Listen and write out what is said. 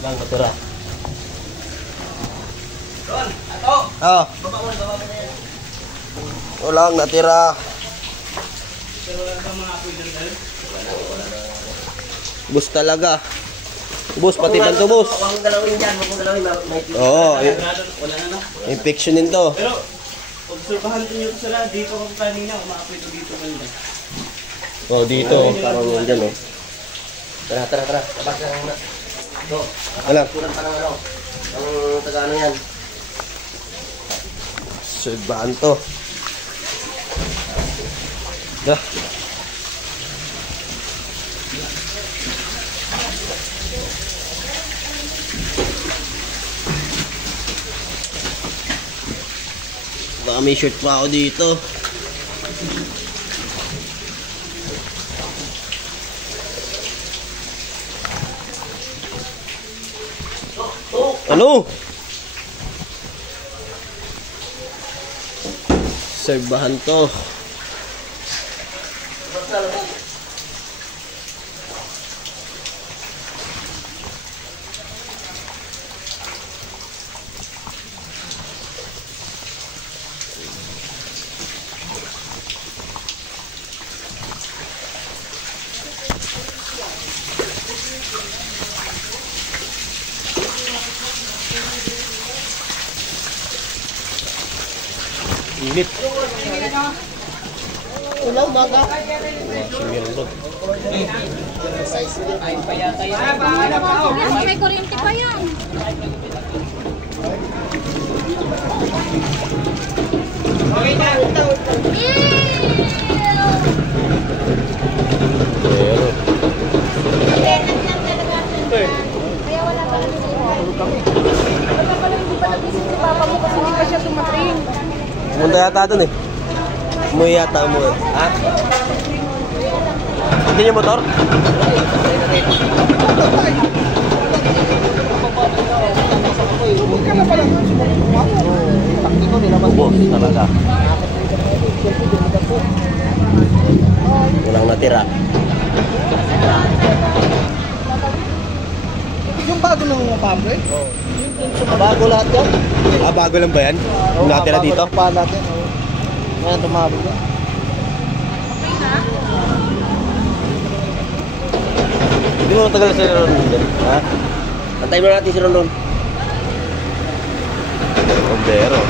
Lang natira. Ron, ato. Ah. Baba mo na yan. Walang natira. Pero wala kang mga apoy dyan. Wala na. Bus talaga. Bus, pati banto bus. Huwag mong galawin dyan, huwag mong galawin. Oo. Wala na. Infection din to. Pero, obserbahan nyo ito sila. Dito kung kanina, umaapoy ito dito kanina. Oh, dito. Parang nandyan oh. Tara. Labas ka muna. Ito. Alam. Kurang pa ng ano. Ang taga-ano yan. Sibaan to. Dah. Baka may shirt pa ako dito. Ano? Serbahan to. Init. Ulang baga. May kuryente pa yan. Okay na. Kaya wala pa lang siya. Wala pa lang hindi pa nagising si Papa mo kasi hindi pa siya tumating. Pumunta yata dun eh. Umuwi yata mo. Ha? Hindi niya motor? Ubos talaga. Walang natira. Yung bago ng mga pambre? Oo. Bago lahat yan? Ah, bago lang ba yan? Natira dito? Bago pa natin. Ngayon tumabog yan. Hindi mo matagal si Ron dyan. Ha? Antayin mo natin si Ron doon. Bombero.